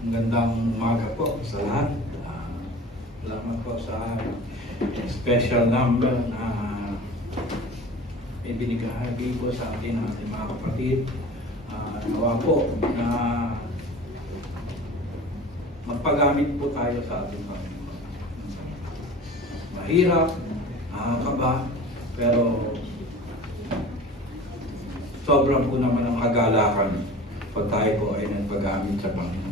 Magandang umaga po sa lahat. Salamat po sa special number na ibinigahagi po sa ating mga kapatid. Nawa po na magpagamit po tayo sa ating Panginoon. Mahirap, nakakaba, pero sobrang po naman ang kagalakan pag tayo po ay nagpagamit sa Panginoon.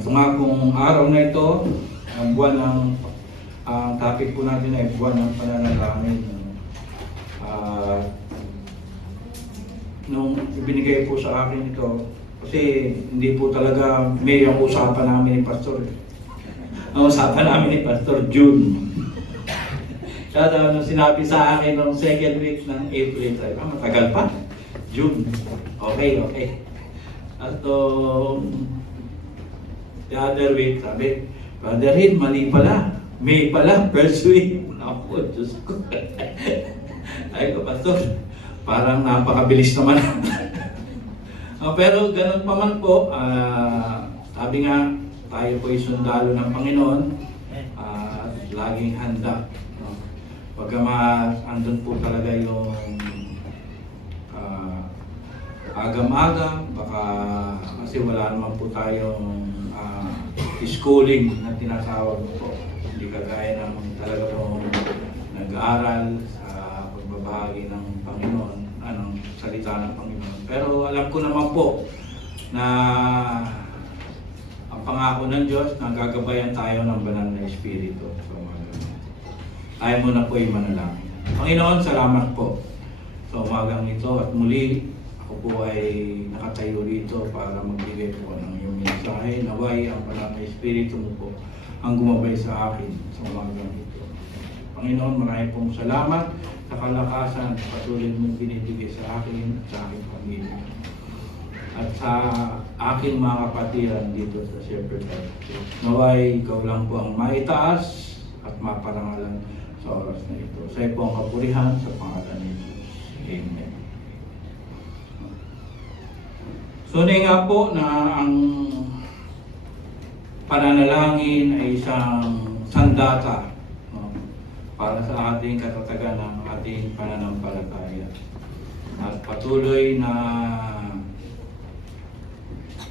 Ito nga pong araw na ito, ang buwan ng topic po natin ay buwan ng pananalangin. Nung ibinigay po sa akin ito, kasi hindi po talaga may ang usapan namin ni Pastor. Ang usapan namin ni Pastor June. Kaya nung sinabi sa akin nung second week ng April, sabi ko, matagal pa. June. Okay. At the other week, sabi, Brother Hill, mali pala. May pala, first week. Ako, Diyos ko. Ay ko, Pastor, parang napakabilis naman. Pero ganun pa man po, sabi nga, tayo po ay sundalo ng Panginoon, laging handa. Pagkamas, andun po talaga yung agam-agam, baka kasi wala naman po tayong schooling na tinatawag po. Hindi kagaya ng talaga pong nag-aaral sa pagbabahagi ng Panginoon, anong salita ng Panginoon. Pero alam ko naman po na ang pangako ng Diyos na gagabayan tayo ng banal na Espiritu. So, tayo muna po ay manalangin. Panginoon, salamat po sa umagang ito at muli ako po ay nakatayo rito para magbigay po ng iyong mensahe. Naway ang banal na Espiritu mo po ang gumabay sa akin sa umagang ito. Panginoon, marami pong salamat sa kalakasan at patuloy mong binibigay sa akin at sa aking pamilya. At sa aking mga kapatiran dito sa Shepherd Church. Naway, ikaw lang po ang maitaas at maparangalan sa oras na ito. Sa iyo po ang kapurihan sa pangalan ni Jesus. Amen. So nga po na ang pananalangin ay isang sandata para sa ating katatagan ng ating pananampalataya. At patuloy na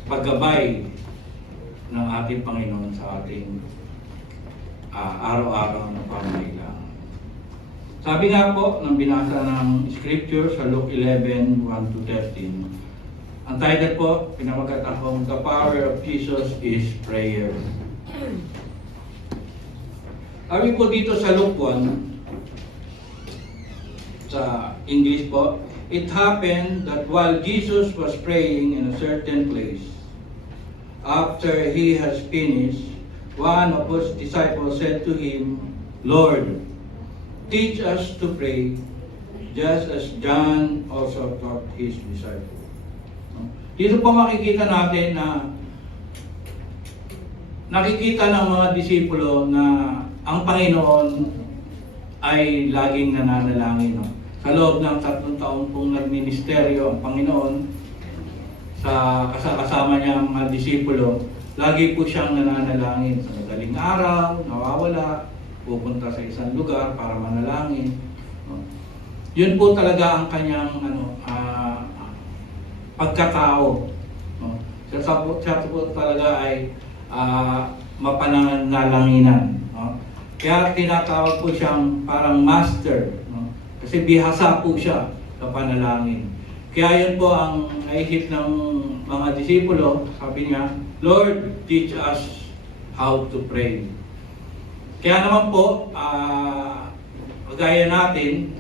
paggabay ng ating Panginoon sa ating araw-araw na pamilya. Sabi nga po ng binasa ng scripture sa Luke 11:1-13, ang title po, pinamagat akong The Power of Jesus is Prayer. Sabi po dito sa Luke 1, sa English po, it happened that while Jesus was praying in a certain place, after he has finished, one of his disciples said to him, Lord, teach us to pray, just as John also taught his disciples. Dito po makikita natin na nakikita ng mga disipulo na ang Panginoon ay laging nananalangin. Sa loob ng 3 taon pong nagministeryo ang Panginoon, sa kasama niya ang mga disipulo, lagi po siyang nananalangin. Sa madaling araw, nawawala, pupunta sa isang lugar para manalangin. Yun po talaga ang kanyang pagkatao. Siya po talaga ay mapanangalanginan. Kaya tinatawag po siyang parang master. Kasi bihasa po siya sa panalangin. Kaya yun po ang naisip ng mga disipulo. Sabi niya, Lord, teach us how to pray. Kaya naman po, kagaya natin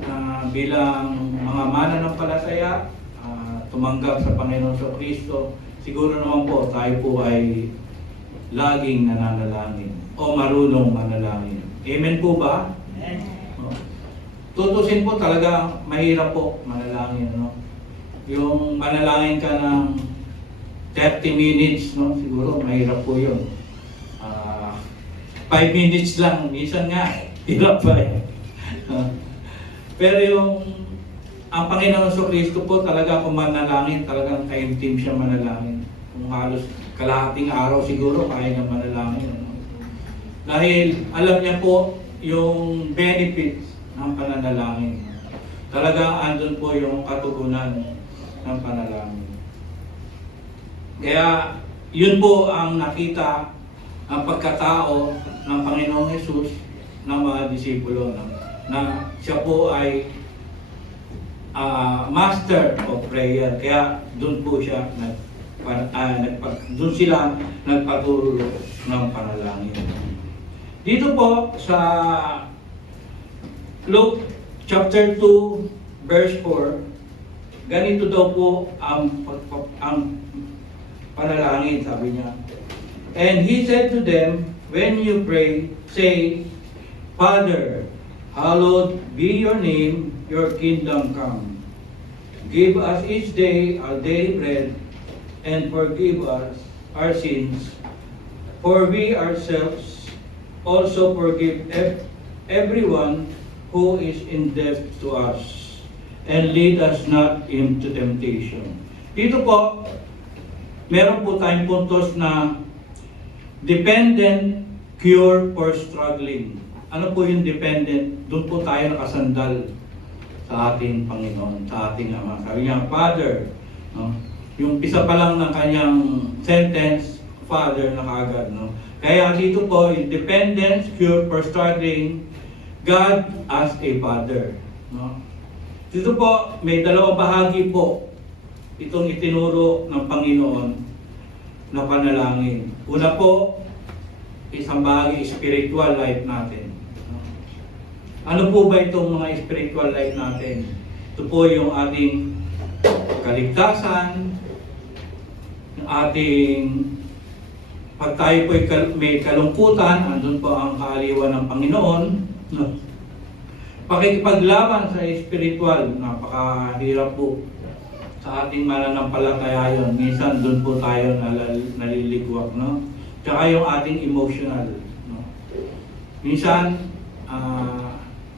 bilang mga mananampalataya, tumanggap sa Panginoon sa Kristo, siguro naman po tayo po ay laging nananalangin o marunong manalangin. Amen po ba? Amen. Tutusin po talaga, mahirap po manalangin. Yung manalangin ka ng 30 minutes, siguro mahirap po yun. 5 minutes lang, minsan nga, hirap pa eh. Pero yung ang Panginoon sa Kristo po talaga kung manalangin, talagang kaimtim siya manalangin. Kung Kung halos kalahating araw siguro kaya niya manalangin. Ano? Dahil alam niya po yung benefits ng pananalangin. Talagang andun po yung katugunan ng panalangin. Kaya yun po ang nakita ang pagkatao ng Panginoong Hesus ng mga disipulo na siya po ay master of prayer. Kaya doon po siya doon sila nagpaturo ng panalangin. Dito po sa Luke chapter 2 verse 4, ganito daw po ang panalangin, sabi niya. And he said to them, when you pray, say, Father, hallowed be your name, your kingdom come. Give us each day our daily bread, and forgive us our sins, for we ourselves also forgive everyone who is in debt to us, and lead us not into temptation. Dito po, meron po tayong puntos na dependent cure for struggling. Ano po yung dependent? Doon po tayo nakasandal sa ating Panginoon, sa ating Ama. Sabi niya, Father, no? Yung isa pa lang ng kanyang sentence, Father na kaagad. No? Kaya dito po, dependence, cure for struggling, God as a Father. No? Dito po, may dalawang bahagi po itong itinuro ng Panginoon na panalangin. Una po, isang bahagi, spiritual life natin. Ano po ba itong mga spiritual life natin? Ito po yung ating kaligtasan, ating pag tayo po may kalungkutan, andun po ang kaaliwan ng Panginoon. No? Pakikipaglaban sa spiritual, napakahirap po sa ating mananampalataya yun. Minsan doon po tayo naliligwak, no? Tsaka yung ating emotional, no? Minsan,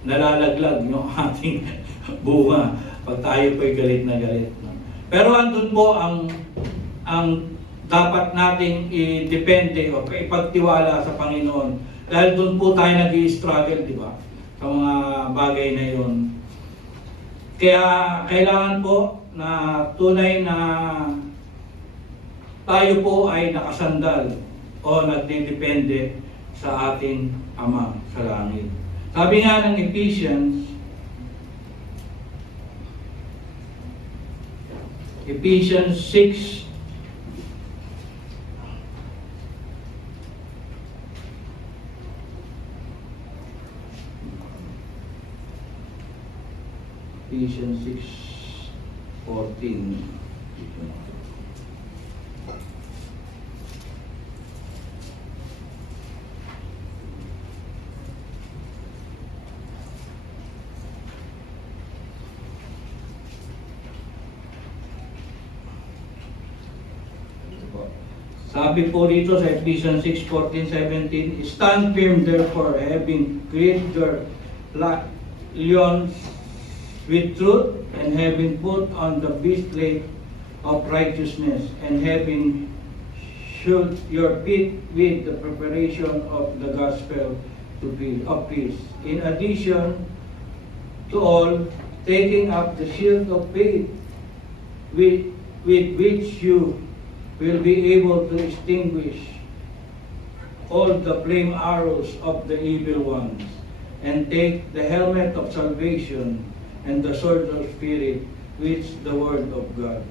nalalaglag yung ating bunga pag tayo po'y galit na galit, no? Pero andun po ang dapat nating i-depende o ipagtiwala sa Panginoon. Dahil doon po tayo nag-i-struggle, di ba? Sa mga bagay na yun. Kaya kailangan po na tunay na tayo po ay nakasandal o nagdidepende sa ating Ama sa langit. Sabi nga ng Ephesians 6 Ephesians 6:14. Sabi po dito sa Ephesians 6:14-17, stand firm therefore, having girded your loins with truth, and having put on the breastplate of righteousness, and having shod your feet with the preparation of the gospel of peace. In addition to all, taking up the shield of faith, with which you will be able to extinguish all the flame arrows of the evil ones, and take the helmet of salvation and the sword of Spirit, which the word of God.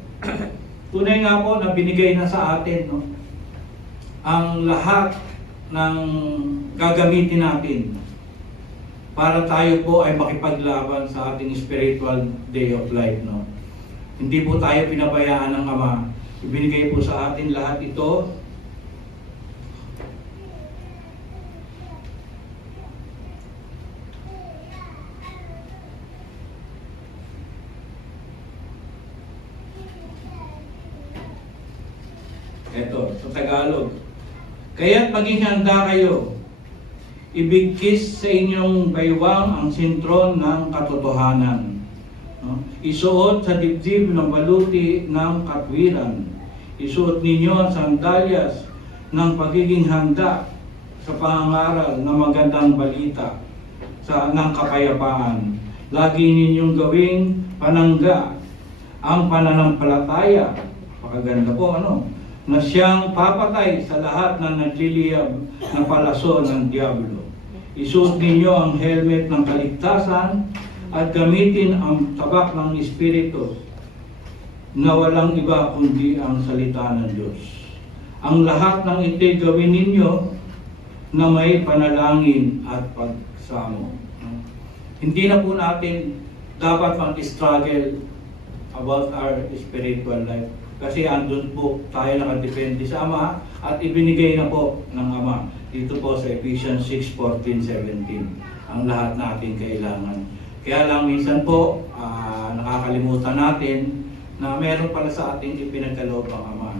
Tunay nga po na binigay na sa atin, no, ang lahat ng gagamitin natin para tayo po ay makipaglaban sa ating spiritual day of life. No? Hindi po tayo pinabayaan ng Ama. Ibinigay po sa atin lahat ito. Ito, sa Tagalog. Kaya't maging handa kayo. Ibigkis sa inyong baywang ang sintron ng katotohanan. No? Isuot sa dibdib ng baluti ng katwiran. Isuot ninyo ang sandalyas ng pagiging handa sa pangangaral ng magandang balita ng kapayapaan. Lagi ninyong gawing panangga ang pananampalataya. Pakaganda po, na siyang papatay sa lahat ng nagliliyab na palaso ng Diablo. Isuot ninyo ang helmet ng kaligtasan at gamitin ang tabak ng Espiritu na walang iba kundi ang salita ng Diyos. Ang lahat ng ito'y gawin ninyo na may panalangin at pagsamo. Hindi na po natin dapat mag-struggle about our spiritual life. Kasi andun po tayo nakadepende sa Ama at ibinigay na po ng Ama. Dito po sa Ephesians 6:14-17. Ang lahat natin kailangan. Kaya lang minsan po, nakakalimutan natin na meron pala sa ating ipinagkaloob ang Ama.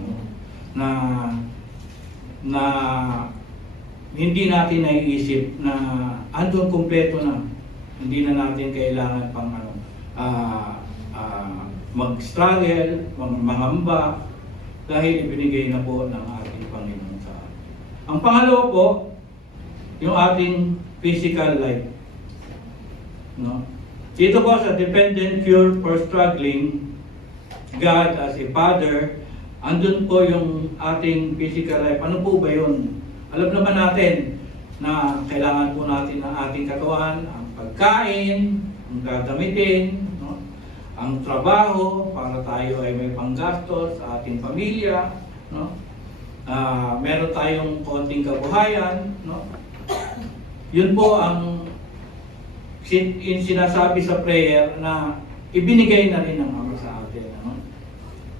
Na hindi natin naiisip na andun kumpleto na. Hindi na natin kailangan pang mag-struggle, mangamba, dahil ibinigay na po ng ating Panginoon sa atin. Ang pangalawa po, yung ating physical life. Dito po sa Dependent Cure for Struggling God as a Father, andun po yung ating physical life. Ano po ba yun? Alam naman natin na kailangan po natin ng ating katawan, ang pagkain, ang gagamitin, ang trabaho para tayo ay may panggastos sa ating pamilya, meron tayong konting kabuhayan, Yun po ang sinasabi sa prayer na ibinigay na rin ng Ama sa atin.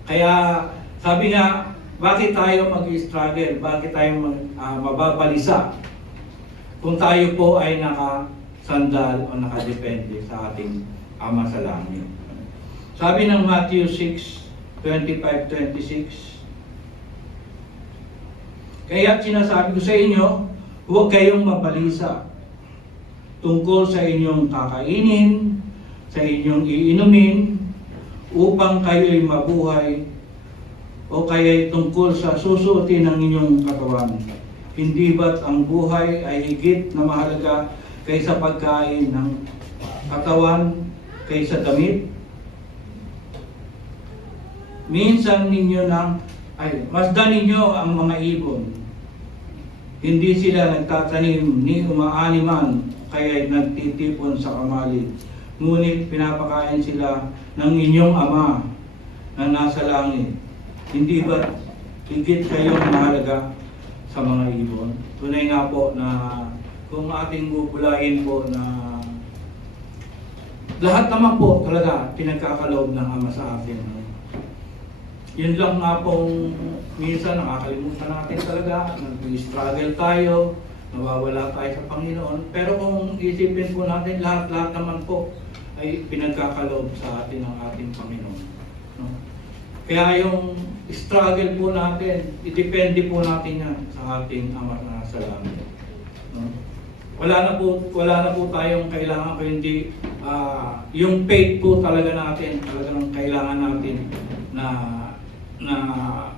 Kaya sabi nga, bakit tayo mag-struggle? Bakit tayo mababalisa kung tayo po ay nakasandal o nakadepende sa ating Ama sa langit? Sabi ng Matthew 6:25-26, kaya sinasabi ko sa inyo, huwag kayong mabalisa tungkol sa inyong kakainin, sa inyong iinumin, upang kayo'y mabuhay, o kaya'y tungkol sa susuotin ng inyong katawan. Hindi ba't ang buhay ay higit na mahalaga kaysa pagkain ng katawan, kaysa damit? Minsan masdan ninyo ang mga ibon. Hindi sila nagtatanim ni umaaniman, kaya nagtitipon sa kamalig. Ngunit pinapakain sila ng inyong Ama na nasa langit. Hindi ba higit kayong mahalaga sa mga ibon? Tunay nga po na kung ating bubulahin po na lahat naman po talaga pinagkakaloob ng Ama sa atin. Yun lang nga pong minsan nakakalimutan natin talaga, nag-struggle tayo, nawawala tayo sa Panginoon. Pero kung isipin po natin, lahat naman po ay pinagkakaloob sa atin ng ating Panginoon. Kaya yung struggle po natin, idepende po natin yan sa ating Ama na sa langit. Wala na po tayong kailangan, kundi yung faith po talaga natin, talagang kailangan natin na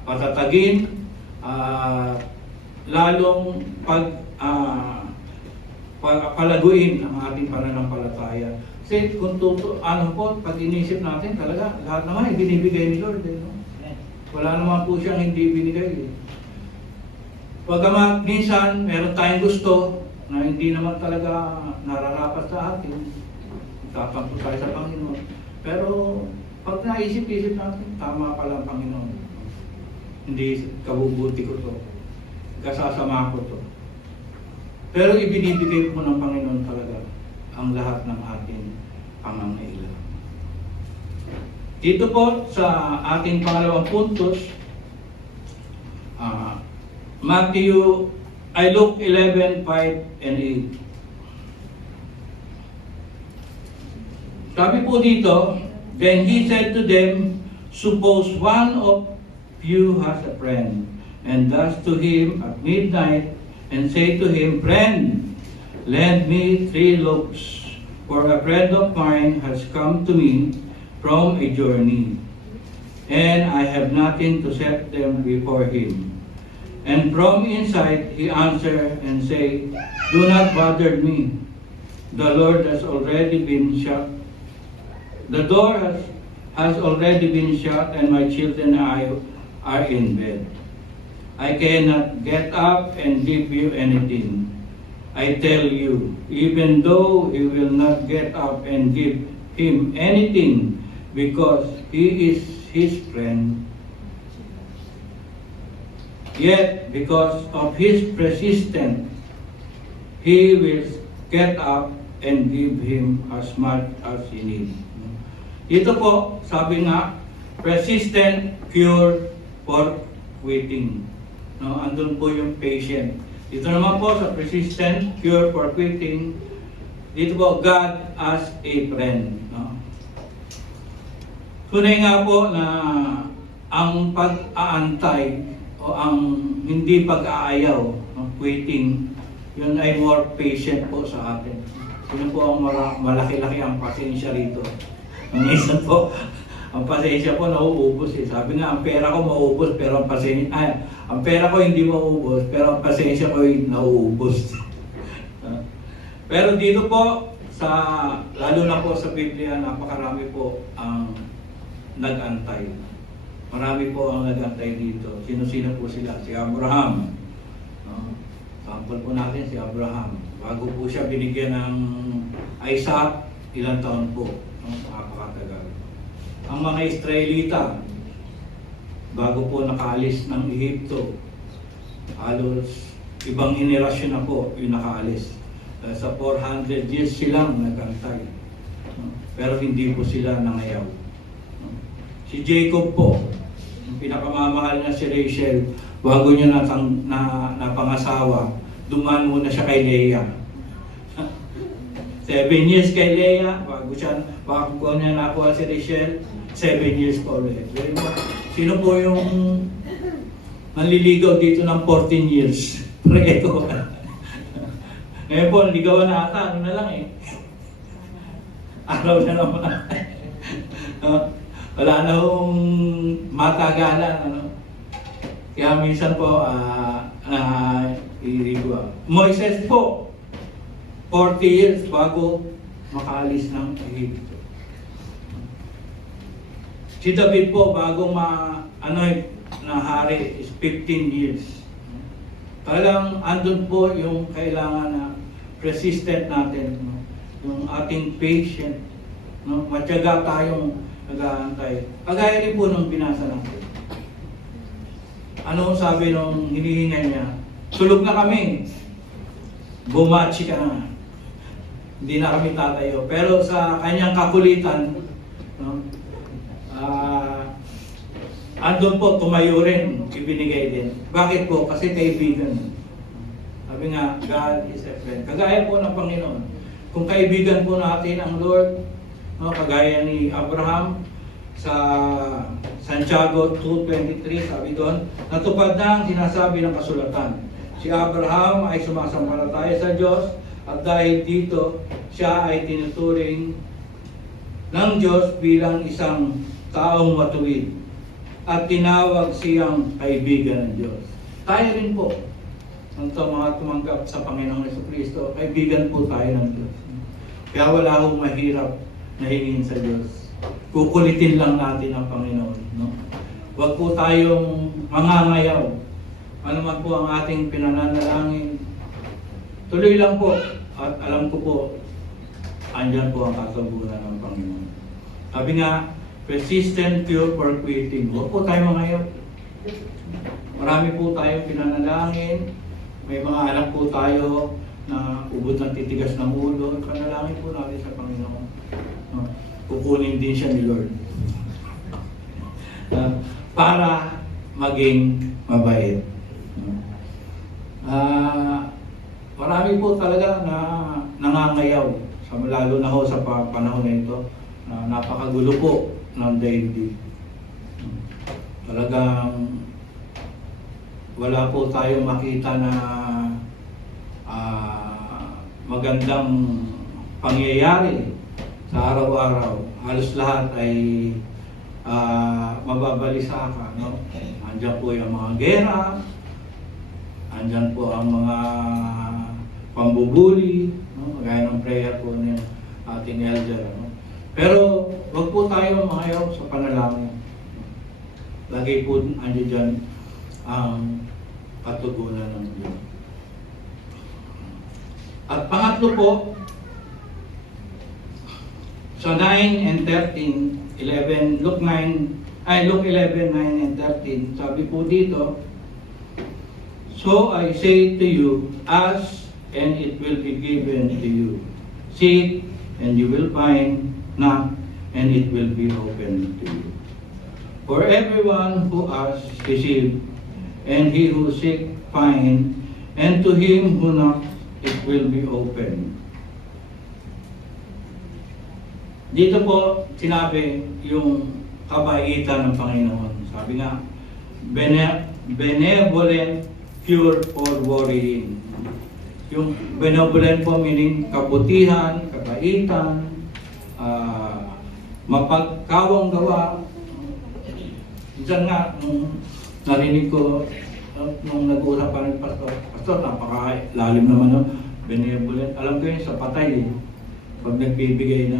patatagin, lalong palaguin ang ating pananampalataya. Kasi kung pag inisip natin talaga, lahat naman binibigay ni Lord. Wala naman po siyang hindi binigay. Pagkamat minsan, meron tayong gusto na hindi naman talaga nararapat sa atin. Tatampo tayo sa Panginoon. Pero pag naisip-isip natin, tama pala ang Panginoon. Hindi kabubuti ko to. Kasasama ko to. Pero ibinibigay po ng Panginoon talaga ang lahat ng ating pangangailangan. Dito po sa ating pangalawang puntos, Luke 11:5 and 8. Sabi po dito, then he said to them, suppose one of you has a friend, and thus to him at midnight, and say to him, friend, lend me 3 loaves, for a friend of mine has come to me from a journey, and I have nothing to set them before him. And from inside he answered and said, do not bother me. The Lord has already been shut. The door has already been shut, and my children and I are in bed. I cannot get up and give you anything. I tell you, even though he will not get up and give him anything because he is his friend, yet because of his persistence, he will get up and give him as much as he needs. Dito po, sabi nga, persistent cure for quitting. No, andun po yung patient. Dito naman po sa persistent cure for quitting, dito po, God as a friend. No? Tunay nga po na ang pag-aantay o ang hindi pag-aayaw, no, quitting, yun ay more patient po sa atin. Yun po ang malaki-laki ang pasensya rito. Ang isa po, ang pasensya po nauubos eh. Sabi nga, ang pera ko mauubos pero ang pera ko hindi mauubos pero ang pasensya ko ay nauubos. Pero dito po, lalo na po sa Biblia, napakarami po ang nag-antay. Marami po ang nag-antay dito. Sino-sino po sila? Si Abraham. Sample po natin si Abraham. Bago po siya binigyan ng Isaac, ilang taon po. Napakatagal. Ang mga Israelita, bago po nakaalis ng Ehipto, halos ibang henerasyon na po yung nakaalis. Sa 400 years silang nagantay. Pero hindi po sila nangayaw. Si Jacob po, yung pinakamamahal na si Rachel, bago niya napangasawa, dumaan muna siya kay Leah. 7 years kay Leah, bago niya nakuha si Rachel, 7 years po ulit. Sino po yung nanliligaw dito ng 14 years? Preto. Ngayon po, ligawan na ata, ano na lang eh. Araw na naman. Wala na hong matagalan. Ano? Kaya minsan po, Moises po, 40 years bago makaalis ng Ehipto. Si David po, bago na hari is 15 years. Talagang andun po yung kailangan na persistent natin, no? Yung ating patient, no? Matyaga tayong nag-aantay. Kagaya rin po nung binasa natin. Ano sabi nung hinihinga niya? Sulog na kami. Bumachi ka na. Hindi na kami tatayo. Pero sa kanyang kakulitan, no? Andun po, tumayo rin, ibinigay din. Bakit po? Kasi kaibigan. Sabi nga, God is a friend. Kagaya po ng Panginoon. Kung kaibigan po natin ang Lord, no, kagaya ni Abraham, sa Santiago 2:23, sabi doon, natupad na ang sinasabi ng kasulatan. Si Abraham ay sumasampalataya sa Diyos at dahil dito, siya ay tinuturing ng Diyos bilang isang taong matuwid at tinawag siyang kaibigan ng Diyos. Tayo rin po, ang mga tumanggap sa Panginoong Jesucristo, kaibigan po tayo ng Diyos. Kaya wala akong mahirap na hingin sa Diyos. Kukulitin lang natin ang Panginoon. No? Huwag po tayong mangangayaw. Ano man po ang ating pinananalangin, tuloy lang po. At alam ko po, andyan po ang kasabunan ng Panginoon. Sabi nga, persistent cure for quitting. Huwag po tayo mangayaw. Marami po tayong pinanalangin. May mga anak po tayo na ubod ng titigas ng ulo. Panalangin po natin sa Panginoon. Kukunin din siya ni Lord. Para maging mabait. Marami po talaga na nangangayaw. Lalo na ho sa panahon na ito. Napakagulo po ng daigdig. Talagang wala po tayong makita na magandang pangyayari sa araw-araw. Halos lahat ay kababalisaka, no? Andyan po yung mga gera, andyan po ang mga pambubuli, no? Gaya ng prayer po ng ating elder, no? Pero wag po tayo mangayaw sa panalangin. Lagi po andyan dyan ang katugunan ng Diyos. At pangatlo po, sa 9 and 13, 11, Luke 11, 9 and 13, sabi po dito, "So I say to you, ask and it will be given to you. Seek and you will find, knock and it will be opened to you. For everyone who asks, receive, and he who seeks, find, and to him who knocks, it will be opened." Dito po sinabi yung kabaitan ng Panginoon. Sabi nga, benevolent, cure for worrying. Yung benevolent po meaning kabutihan, kabaitan, mapagkawang gawa. Diyan nga, nung narinig ko, nung nag-uusap pa rin pastor, napaka-lalim naman no? Benevolent. Alam ko yun sa patay, pag nagbibigay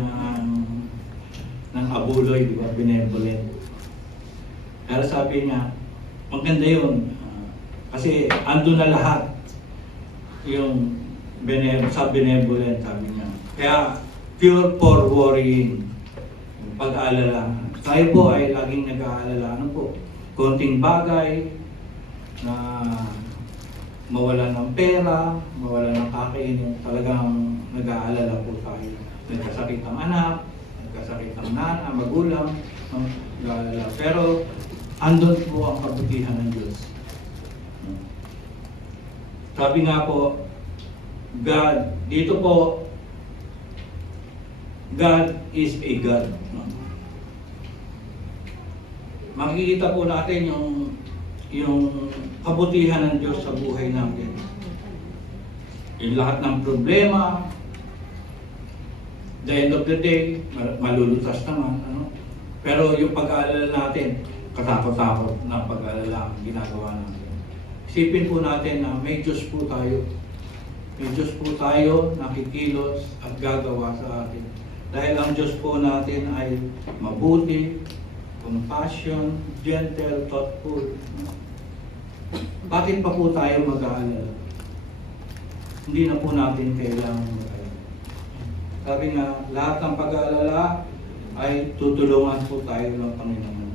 ng abuloy, di ba, benevolent. Pero sabi niya, maganda yun. Kasi ando na lahat yung sa benevolent, sabi niya. Kaya, cure for worrying. Pag-aalala. Tayo po ay laging nag-aalala. Ano po? Konting bagay na mawalan ng pera, mawalan ng kakainin. Talagang nag-aalala po tayo. Nagkasakit ng anak, nagkasakit ng magulang, nag-aalala. Pero andun po ang kabutihan ng Diyos. Sabi nga po, God, dito po, God is a God. Makikita po natin yung kabutihan ng Diyos sa buhay natin. Yung lahat ng problema, the end of the day, malulutas naman. Ano? Pero yung pag-aalala natin, katakot-takot na pag-aalala ang ginagawa natin. Isipin po natin na may Diyos po tayo. May Diyos po tayo nakikilos at gagawa sa atin. Dahil ang Diyos po natin ay mabuti, compassion, gentle, thoughtful. Bakit pa po tayo mag-aalala? Hindi na po natin kailangan mag-aalala. Sabi nga, lahat ng pag-aalala ay tutulungan po tayo ng Panginoon.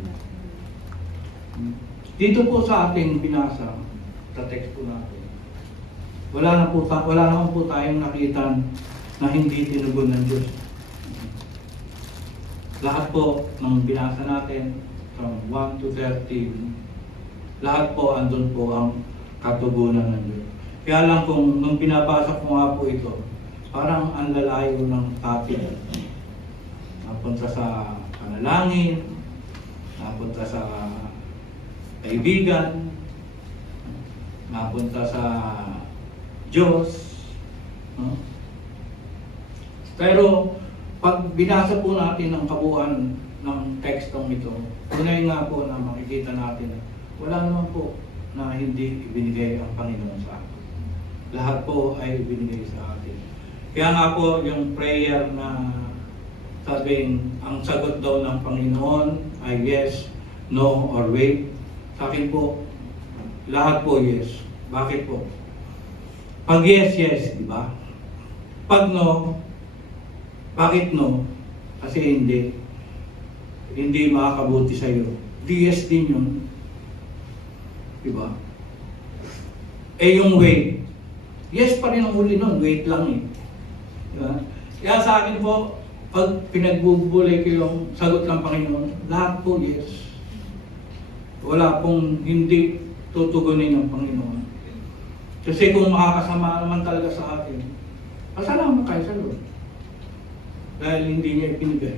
Dito po sa ating binasa, sa text po natin, wala naman po tayong nakita na hindi tinugon ng Diyos. Lahat po ng binasa natin, from 1 to 13, lahat po andun po ang katugunan ng Diyos. Kaya lang kung nung binabasa ko nga po ito, parang ang lalayo ng topic. Napunta sa panalangin, napunta sa kaibigan, napunta sa Diyos. No? Pero pag binasa po natin ang kabuuan ng tekstong ito, tunay nga po na makikita natin, wala naman po na hindi ibinigay ang Panginoon sa atin. Lahat po ay ibinigay sa atin. Kaya nga po yung prayer na sabing ang sagot daw ng Panginoon ay yes, no, or wait. Sa akin po, lahat po yes. Bakit po? Pag yes, yes, di ba? Pag no, bakit no? Kasi hindi makakabuti sa iyo. DS din yun. Diba? Eh yung wait, yes pa rin ang huli nun, wait lang eh. Diba? Kaya sa akin po, pag pinagbubulay ko yung sagot ng Panginoon, lahat po yes. Wala pong hindi tutugunin ng Panginoon. Kasi kung makakasama naman talaga sa atin, pasalamat kayo sa Lord. Dahil hindi niya ipinigay.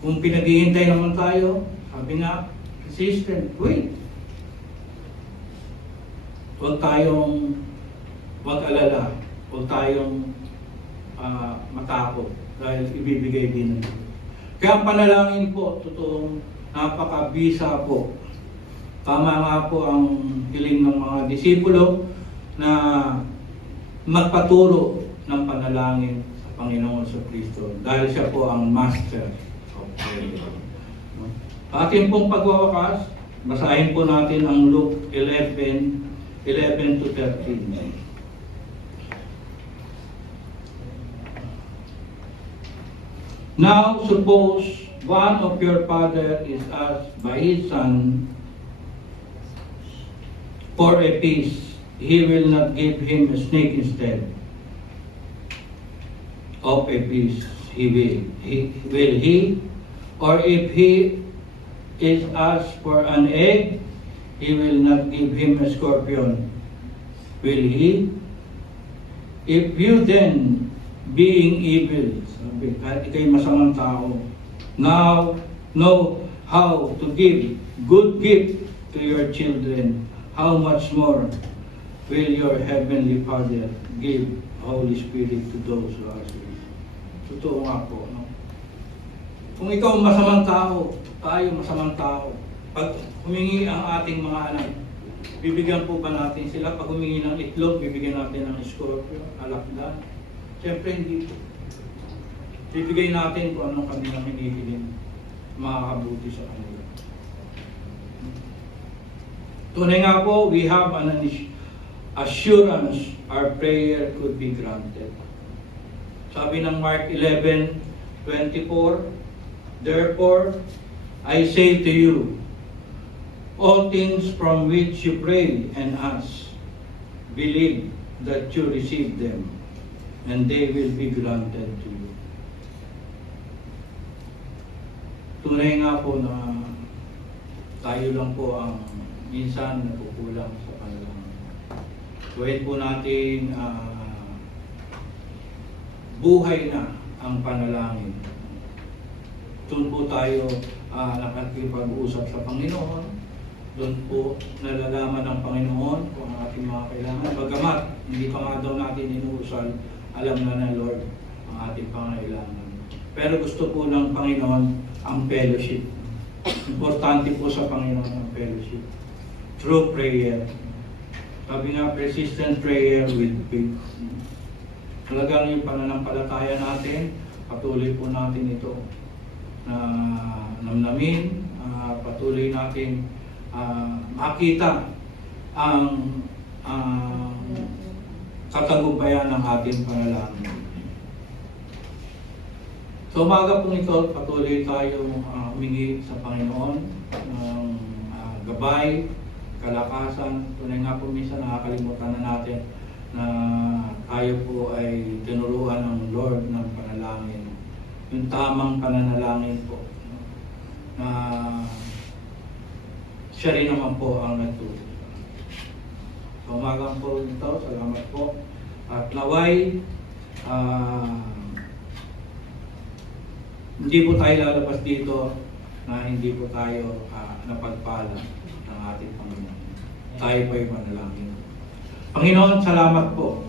Kung pinaghihintay naman tayo, sabi nga, resistant, wait. Huwag tayong mag-alala, huwag tayong matakot dahil ibibigay din ng Diyos. Kaya ang panalangin po, totoong napakabisa po. Tama nga po ang hiling ng mga disipulo na magpaturo ng panalangin sa Panginoon sa Kristo dahil siya po ang master of prayer. Ating pong pagwawakas, basahin po natin ang Luke 11 to 13. Now suppose one of your father is asked by his son for a piece, he will not give him a snake instead of a piece. Will he? Or if he is asked for an egg, he will not give him a scorpion. Will he? If you then, being evil, sabi, kahit ikay masamang tao, now know how to give good gift to your children, how much more will your heavenly Father give Holy Spirit to those who ask Him? Totoo nga po, no? Kung ikaw masamang tao, tayo masamang tao, pag humingi ang ating mga anak, bibigyan po ba natin sila? Pag humingi ng itlog, bibigyan natin ng scorpion, alakdan? Siyempre hindi po. Bibigay natin kung anong kanilang hinihiling, makakabuti sa kanila. Tunay nga po, we have an assurance our prayer could be granted. Sabi ng Mark 11:24, therefore, I say to you, all things from which you pray and ask, believe that you receive them, and they will be granted to you. Tunay nga po na tayo lang po ang minsan nakukulang sa panalangin. Gawin po natin buhay na ang panalangin. Doon po tayo nakakipag-usap sa Panginoon. Doon po nalalaman ng Panginoon kung ang ating mga kailangan. Bagamat hindi pa nga daw natin inuusal, alam na ng Lord ang ating pangailangan. Pero gusto po ng Panginoon ang fellowship. Importante po sa Panginoon ang fellowship. Through prayer. Sabi nga, persistent prayer with faith. Talagang yung pananampalataya natin, patuloy po natin ito na namnamin, patuloy natin makita ang katagumpayan ng ating panalangin. So umaga pong ito, patuloy tayo humingi sa Panginoon ng gabay, kalakasan. Tunay nga po minsan nakakalimutan na natin na tayo po ay tinuruan ng Lord ng panalangin. Yung tamang pananalangin po. Na siya rin naman po ang nagturo. So umaga po ito, salamat po. At naway, hindi po tayo lalabas dito na hindi po tayo napagpala ng ating Panginoon. Tayo po ay manalangin. Panginoon, salamat po